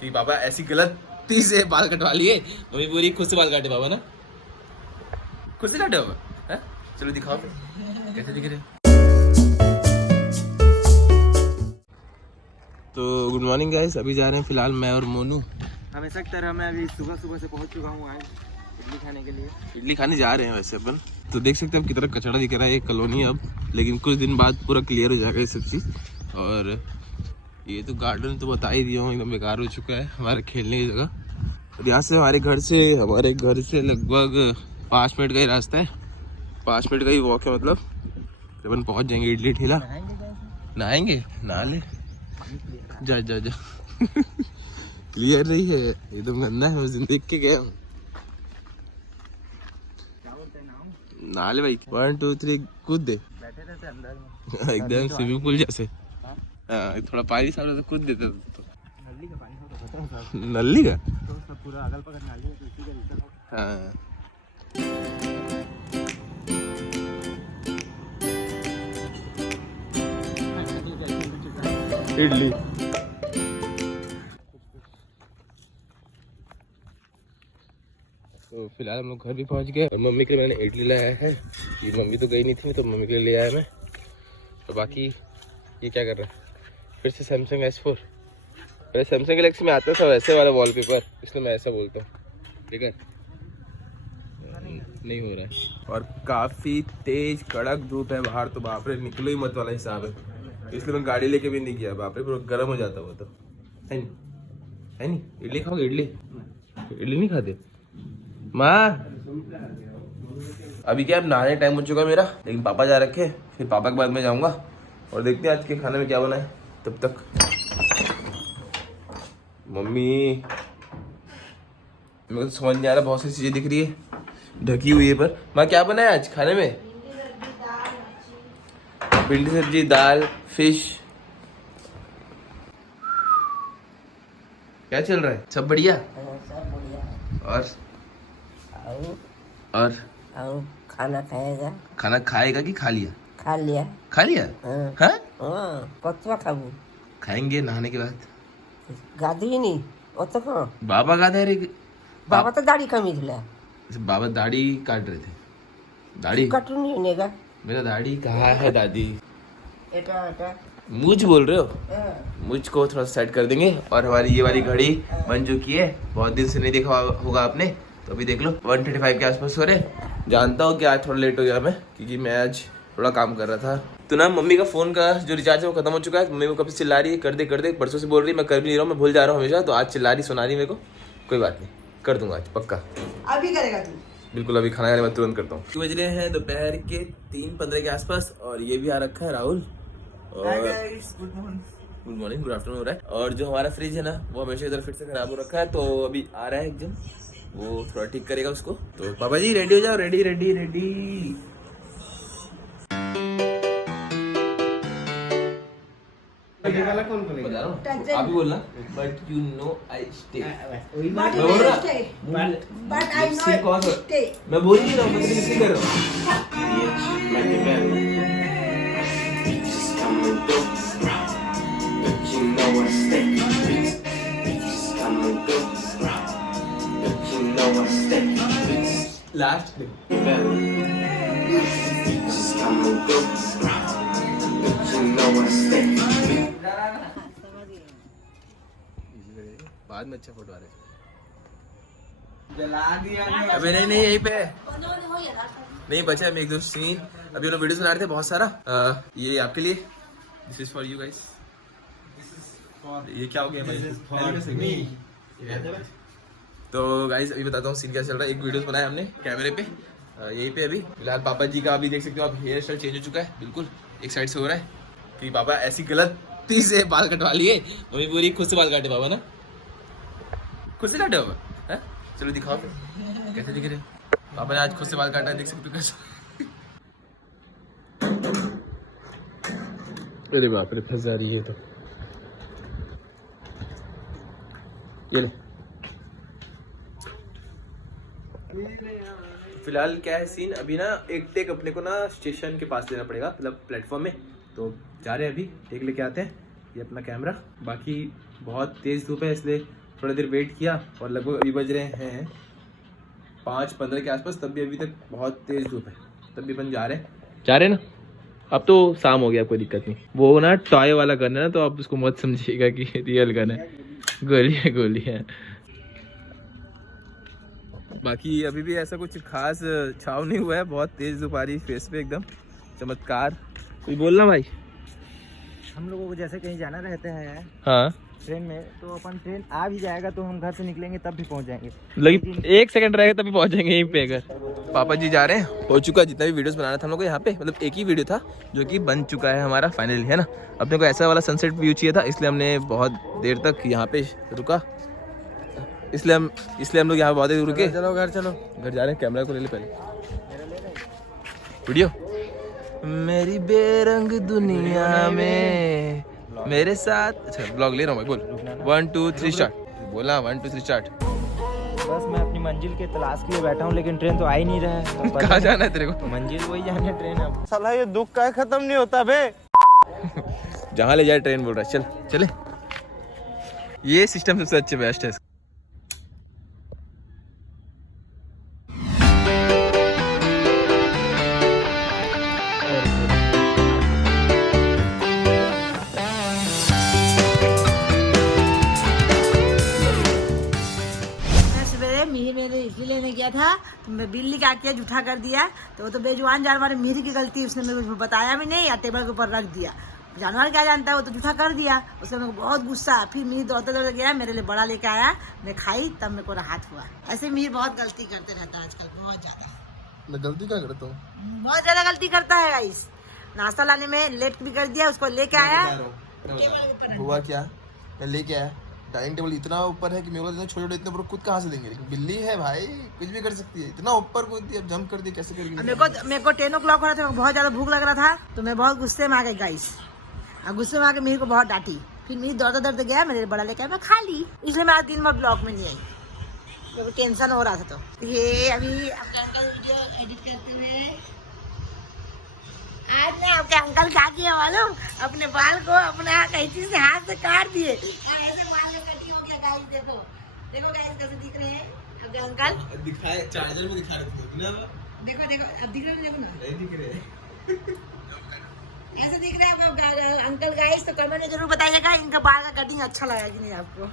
कि पापा ऐसी गलती से बाल कटवा लिए। मम्मी पूरी खुद से बाल काटे पापा ना, खुद से काटे पापा है। चलो दिखाओ फिर कैसे दिख रहे। तो गुड मॉर्निंग गाइस, अभी जा रहे हैं फिलहाल मैं और मोनू। हमेशा की तरह मैं अभी सुबह से पहुंच चुका हूँ आज इडली खाने के लिए। इडली खाने जा रहे हैं वैसे अपन। तो देख सकते हैं अब कितना कचरा दिख रहा है ये कॉलोनी अब, लेकिन कुछ दिन बाद पूरा क्लियर हो जाएगा ये सब चीज़। और ये तो गार्डन तो बता ही दिया हूँ, एकदम बेकार हो चुका है हमारे खेलने की जगह। और यहाँ से हमारे घर से लगभग 5 मिनट का ही रास्ता है, 5 मिनट का ही वॉक है मतलब। जब अपन पहुँच जाएंगे इडली ठेला, नहाएंगे, नहा ले, जा जा जा क्लियर नहीं है एकदम गंदा है, उस दिन देख के गया हूँ। नहा ले भाई, 1 2 3 कूद दे। बैठे रहते अंदर में एकदम स्विमिंग पूल जैसे। हाँ थोड़ा पानी साफ तो कूद देते तो। नली का पानी तो खत्म सब, नली का तो सब पूरा अगल बगल नाली है तो इसी का रीजन है। हाँ। इडली तो फिलहाल हम लोग घर भी पहुंच गए और मम्मी के लिए मैंने इडली लाया है। ये मम्मी तो गई नहीं थी तो मम्मी के लिए ले आया मैं। और बाकी ये क्या कर रहा है फिर से सैमसंग S4। पहले सैमसंग गैलेक्सी में आता था वैसे वाला वॉलपेपर, इसलिए मैं ऐसा बोलता हूँ। ठीक है, नहीं हो रहा है। और काफ़ी तेज कड़क धूप है बाहर, तो बाप रे निकलो ही मत वाला हिसाब है, इसलिए मैं गाड़ी लेके भी नहीं गया। बाप रे पूरा गर्म हो जाता वो तो है नहीं, है नहीं। इडली खाओगे? इडली नहीं खाते माँ? अभी क्या अब नहाने टाइम हो चुका है मेरा, लेकिन पापा जा रखे हैं, फिर पापा के बाद मैं जाऊँगा और देखते हैं आज के खाने में क्या बना है। तब तक मम्मी, मेरे को तो समझ नहीं आ रहा, बहुत सी चीज़ें दिख रही है ढकी हुई है, पर माँ क्या बना है आज खाने में? भिंडी सब्जी, दाल, फिश। क्या चल रहा है? सब बढ़िया? सब बढ़िया। और और खाना खाएगा? खाना खाएगा कि खा लिया? खा लिया। खा लिया? हाँ। हाँ? हाँ, कतवा खाबू? खाएंगे नहाने के बाद। गाधी नहीं तो कहाँ? बाबा का रे? बाबा तो दाढ़ी कमी थी। बाबा दाढ़ी काट रहे थे। दाढ़ी कटू नहीं होनेगा। मेरा दाढ़ी कहाँ है दादी? एटा मुझ बोल रहे हो? हाँ। मुझ को थोड़ा सेट कर देंगे। और हमारी ये वाली घड़ी बन चुकी है, बहुत दिन से नहीं देखा होगा आपने, तो अभी देख लो 1:35 के आसपास हो रहे। जानता हूँ कि आज थोड़ा लेट हो गया मैं, क्योंकि मैं आज थोड़ा काम कर रहा था। तो ना मम्मी का फ़ोन का जो रिचार्ज है वो खत्म हो चुका है। मम्मी को कब से चिल्ला रही है कर दे, परसों से बोल रही है, मैं कर भी नहीं रहा हूँ, मैं भूल जा रहा हूँ हमेशा। तो आज चिल्ला रही, सुना रही मेरे को। कोई बात नहीं, कर दूंगा आज पक्का। अभी करेगा तू? बिल्कुल, अभी खाना खाने में तुरंत करता हूँ। 2 बज रहे हैं दोपहर के 3:15 के आसपास, और ये भी आ रखा है राहुल। और गुड मॉर्निंग, गुड आफ्टरनून हो रहा है। और जो हमारा फ्रिज है ना वो हमेशा इधर फिर से खराब हो रखा है, तो अभी आ रहा है एक जन, वो थोड़ा ठीक करेगा उसको। तो पापा जी रेडी हो जाओ, रेडी रेडी रेडी। कौन बोलेगा? बता रहा हूँ, आप ही बोलना। But you know I stay. But बोल रहा? I Sing कौन सा? stay. मैं बोल ही नहीं रहा हूँ, मैं तो लिपसिंग कर रहा हूँ। लास्ट बाद में अच्छा फोटो आ रहा है। जला दिया अबे नहीं यहीं पे नहीं बचा है एक दो सीन। अभी लोग वीडियो बना रहे थे बहुत सारा। ये आपके लिए, this is for you guys. ये क्या हो गया भाई? तो गाइस अभी बताता हूँ सीन क्या चल रहा है। एक वीडियो बनाया हमने कैमरे पे यहीं पे। अभी फिलहाल पापा जी का अभी देख सकते हो आप, हेयर स्टाइल चेंज हो चुका है बिल्कुल, एक साइड से हो रहा है कि पापा ऐसी गलती से बाल कटवा लिए। मम्मी पूरी खुद से बाल काटे पापा ना, खुद से काटे पापा है। चलो दिखाओ फिर कैसे दिख रहे। पापा ने आज खुद से बाल काटा है, देख सकते हो कैसे। अरे बाप रे, फंस जा रही है तो ये ले। फिलहाल क्या है सीन, अभी ना एक टेक अपने को ना स्टेशन के पास लेना पड़ेगा, मतलब प्लेटफॉर्म में। तो जा रहे हैं अभी टेक लेके आते हैं। ये अपना कैमरा, बाकी बहुत तेज़ धूप है इसलिए थोड़ी देर वेट किया और लगभग अभी बज रहे हैं 5:15 के आसपास, तब भी अभी तक बहुत तेज धूप है, तब भी अपन जा रहे हैं ना। अब तो शाम हो गया, कोई दिक्कत नहीं। वो ना टॉय वाला गन है ना, तो आप उसको मत समझिएगा कि रियल गन है, गोली है। बाकी अभी भी ऐसा कुछ खास छाव नहीं हुआ है, बहुत तेज धूप आ रही फेस पे, एकदम चमत्कार। कोई बोलना भाई? हम लोगों को जैसे कहीं जाना रहता है हाँ ट्रेन में, तो अपन ट्रेन आ भी जाएगा तो हम घर से निकलेंगे तब भी पहुंच जाएंगे, लेकिन 1 सेकंड रहेगा तभी पहुंच जाएंगे यहीं पे। अगर पापा जी जा रहे हैं, हो चुका जितना भी वीडियोस बनाना था हम लोग को यहाँ पे, मतलब एक ही वीडियो था जो कि बन चुका है हमारा फाइनली, है ना। अपने को ऐसा वाला सनसेट व्यू चाहिए था, इसलिए हमने बहुत देर तक यहाँ पे रुका, इसलिए हम लोग यहाँ बहुत देर रुके। चलो घर चलो, घर जा रहे हैं। कैमरा को ले ले पहले वीडियो। मेरी बेरंग दुनिया में मेरे साथ, अच्छा ब्लॉग ले रहा हूँ मैं, बोल 1 2 3 स्टार्ट। बोला 1 2 3 स्टार्ट। बस मैं अपनी मंजिल के तलाश के लिए बैठा हूँ, लेकिन ट्रेन तो आ ही नहीं रहा है। कहाँ जाना है तेरे को? मंजिल वही जाने ट्रेन अब। साला ये दुख का खत्म नहीं होता बे। जहाँ ले जाए ट्रेन बोल रहा है, चल चले। ये सिस्टम सबसे अच्छे बेस्ट है। मेरे इसलिए लेने गया था तो मैं बिल्ली का किया जूठा कर दिया, तो वो तो बेजुबान जानवर है, मेरी की गलती, उसने मेरे को बताया भी नहीं या टेबल के ऊपर रख दिया। जानवर क्या जानता है, वो तो जूठा कर दिया, उससे मेरे को बहुत गुस्सा। फिर मिहिर दौड़ते गया, मेरे लिए बड़ा लेके आया, मैं खाई, तब मेरे को राहत हुआ। ऐसे मिहिर बहुत गलती करते रहता है आजकल, बहुत ज्यादा। मैं गलती क्या करता हूँ? बहुत ज्यादा गलती करता है गाइस। नाश्ता लाने में लेट भी कर दिया, उसको लेके आया। हुआ क्या, मैं लेके आया, डाइनिंग टेबल इतना ऊपर है कि मेरे को छोटे इतने ऊपर खुद कहाँ से देंगे, लेकिन बिल्ली है भाई, कुछ भी कर सकती है। इतना ऊपर कूद दिया, जंप कर दिया, कैसे करेगी? मेरे को 10 o'clock हो रहा था, बहुत ज्यादा भूख लग रहा था, तो मैं बहुत गुस्से में आ गई गाइस। और गुस्से में आके मिहिर को बहुत डांटी। फिर मिहिर दौड़ते गया, मेरे बड़ा लेकर मैं खा ली, इसलिए मैं आज दिन भर ब्लॉग में नहीं आई, मेरे को टेंशन हो रहा था। तो ये अभी आपके अंकल वीडियो एडिट करते हुए, आज ने आपके अंकल क्या किया मालूम, अपने बाल को अपने कैंची से हाथ से काट दिए और ऐसे बाल में कटिंग हो गया गाइस। देखो गाइस कैसे दिख रहे हैं आपके अंकल, दिखाए चार्जर में दिखा रहे थे ना। देखो अब दिख रहे हैं, देखो ना, नहीं दिख रहे। ऐसे दिख रहे हैं आपका अंकल गाइस। तो कमेंट में जरूर बताइएगा इनका बाल का कटिंग अच्छा लगा कि नहीं आपको।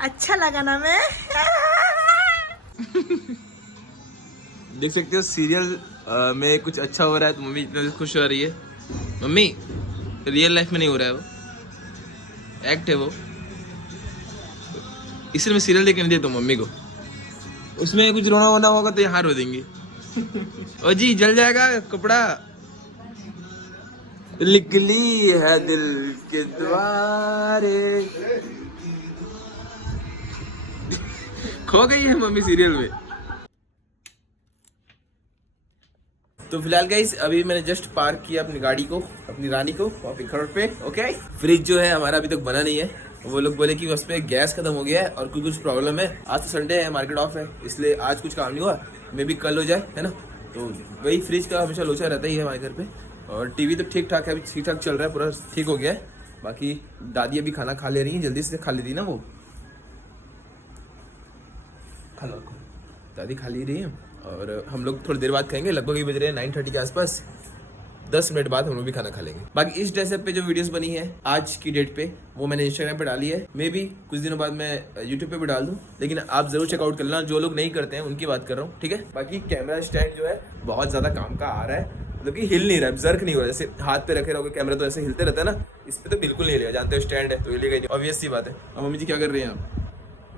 अच्छा लगा ना मैं। देख सकते हो सीरियल में कुछ अच्छा हो रहा है तो मम्मी इतना खुश हो रही है। मम्मी रियल लाइफ में नहीं हो रहा है, वो एक्ट है, वो इसलिए मैं सीरियल देखने नहीं देता हूँ मम्मी को। उसमें कुछ रोना वोना होगा तो यहाँ रो देंगी। ओ जी जल जाएगा कपड़ा, लिख ली है दिल के द्वारे। खो गई है मम्मी सीरियल में। तो फिलहाल गाइस अभी मैंने जस्ट पार्क किया अपनी गाड़ी को, अपनी रानी को अपने घर पे। ओके, फ्रिज जो है हमारा अभी तक बना नहीं है, वो लोग बोले कि उस पर गैस खत्म हो गया है और कुछ प्रॉब्लम है। आज तो संडे है, मार्केट ऑफ है, इसलिए आज कुछ काम नहीं हुआ, मे भी कल हो जाए, है ना। तो वही फ्रिज का हमेशा लोचा रहता ही है हमारे घर पे। और टीवी तो ठीक ठाक है, अभी ठीक ठाक चल रहा है, पूरा ठीक हो गया है। बाकी दादी अभी खाना खा ले रही है, जल्दी से खा लेती ना वो, खा लो दादी खा ले रही है। और हम लोग थोड़ी देर बाद खाएंगे, लगभग ये बज रहे हैं 9:30 के आसपास, 10 मिनट बाद हम लोग भी खाना खा लेंगे। बाकी इस ड्रेसअप पे जो वीडियोस बनी है आज की डेट पे, वो मैंने इंस्टाग्राम पे डाली है, मे भी कुछ दिनों बाद मैं यूट्यूब पे भी डाल दूं, लेकिन आप जरूर चेकआउट कर लेना। जो लोग नहीं करते हैं उनकी बात कर रहा हूँ, ठीक है। बाकी कैमरा स्टैंड जो है बहुत ज्यादा काम का आ रहा है, मतलब कि हिल नहीं रहा है, जर्क नहीं हो रहा है। जैसे हाथ पे रखे रहोगे कैमरा तो ऐसे हिलते रहता है ना, इस पे तो बिल्कुल नहीं हिलेगा, जानते हो स्टैंड है तो हिलेगा नहीं, ऑब्वियस सी बात है। अब मम्मी जी क्या कर रही हैं आप?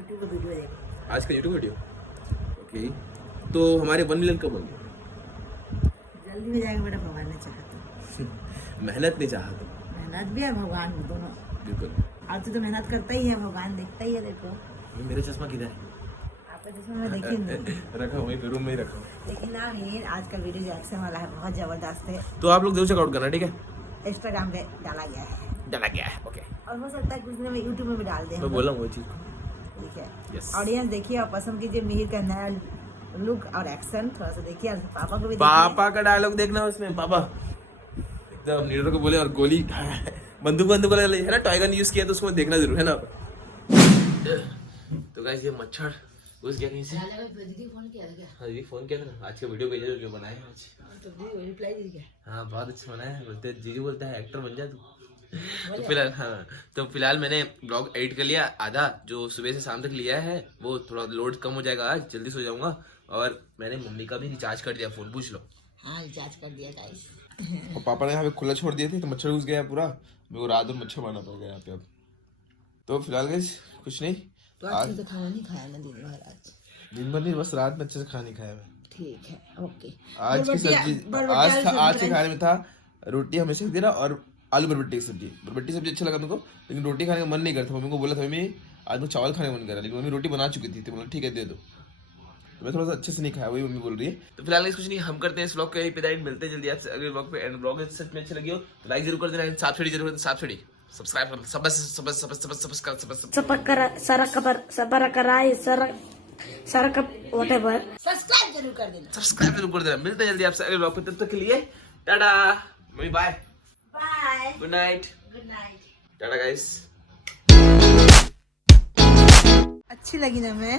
यूट्यूब वीडियो आज का यूट्यूब वीडियो। ओके, तो हमारे 1 मिलियन कब होंगे? जल्दी हो जाएगा बेटा, भगवान ने चाहा तो। मेहनत नहीं चाहा तो मेहनत भी है, भगवान भी, दोनों। बिल्कुल, आज तो मेहनत करता ही है, भगवान देखता ही है। देखो मेरा चश्मा किधर है? आपका चश्मा मैं देखी नहीं, रखा वहीं पे रूम में ही रखा। लेकिन ना मीर आज का वीडियो जो एक्शन वाला है बहुत जबरदस्त है, तो आप लोग जरूर चेकआउट करना, ठीक है। इंस्टाग्राम पे डाला गया है, ओके। और हो सकता है कुछ दिन में यूट्यूब में भी डाल दें। मैं बोला वो चीज, ठीक है। Yes. ऑडियंस देखिए और पसंद कीजिए मिहिर का नया लुक और एक्शन, थोड़ा सा देखिए। और पापा को भी पापा का डायलॉग देखना उसमें, पापा एकदम लीडर को बोले और गोली बंदूक वाला है ना, टॉय गन यूज किया तो उसको देखना जरूर, है ना। तो गाइस ये मच्छर घुस गया कहीं से। दीदी फोन किया था क्या? हाँ जी फोन किया था ना, आज का वीडियो भेजा जो बनाए हैं आज। तो दीदी रिप्लाई दी क्या? हाँ बहुत अच्छा बनाया है, बोलते जीजू बोलता है एक्टर बन जा तू। तो फिलहाल हाँ, तो फिलहाल मैंने ब्लॉग एडिट कर लिया आधा, जो सुबह से शाम तक लिया है वो थोड़ा लोड कम हो जाएगा, आज जल्दी सो जाऊंगा। और मैंने मम्मी का भी रिचार्ज कर दिया फोन, पूछ लो। हाँ रिचार्ज कर दिया गाइस। और पापा ने यहाँ पे खुला छोड़ दिए थे तो मच्छर घुस गया पूरा, मेरे को रात भर मच्छर मारना पड़ गया यहाँ पे अब। तो फिलहाल गाइस कुछ नहीं, तो आज तो खाना नहीं खाया ना दिन भर? आज दिन भर नहीं, बस रात में अच्छे से खाना नहीं खाया मैं। ठीक है ओके। आज की सब्जी आज के खाने में था रोटी हमेशा दे रहा और आलू बरबट्टी की सब्जी। बरबट्टी सब्जी अच्छा लगा मेरे को, लेकिन रोटी खाने का मन नहीं करता। मम्मी को बोला था मम्मी आज मैं चावल खाने का मन कर रहा, लेकिन मम्मी रोटी बना चुकी थी तो बोला ठीक है दे दो। तो मैं थोड़ा सा अच्छे से नहीं खाया, वही मम्मी बोल रही है। तो फिलहाल कुछ नहीं, हम करते हैं इस व्लॉग के पे मिलते हैं जल्दी आज अगले व्लॉग पे। एंड व्लॉग सच में अच्छी लगी हो तो लाइक जरूर कर देना, सब्सक्राइब जरूर सब्सक्राइब सब्सक्राइब जरूर कर देना। मिलते हैं जल्दी आपसे अगले व्लॉग पे, तब तक के लिए tata mummy, bye bye, good night, good night, tata guys. अच्छी लगी ना मैं?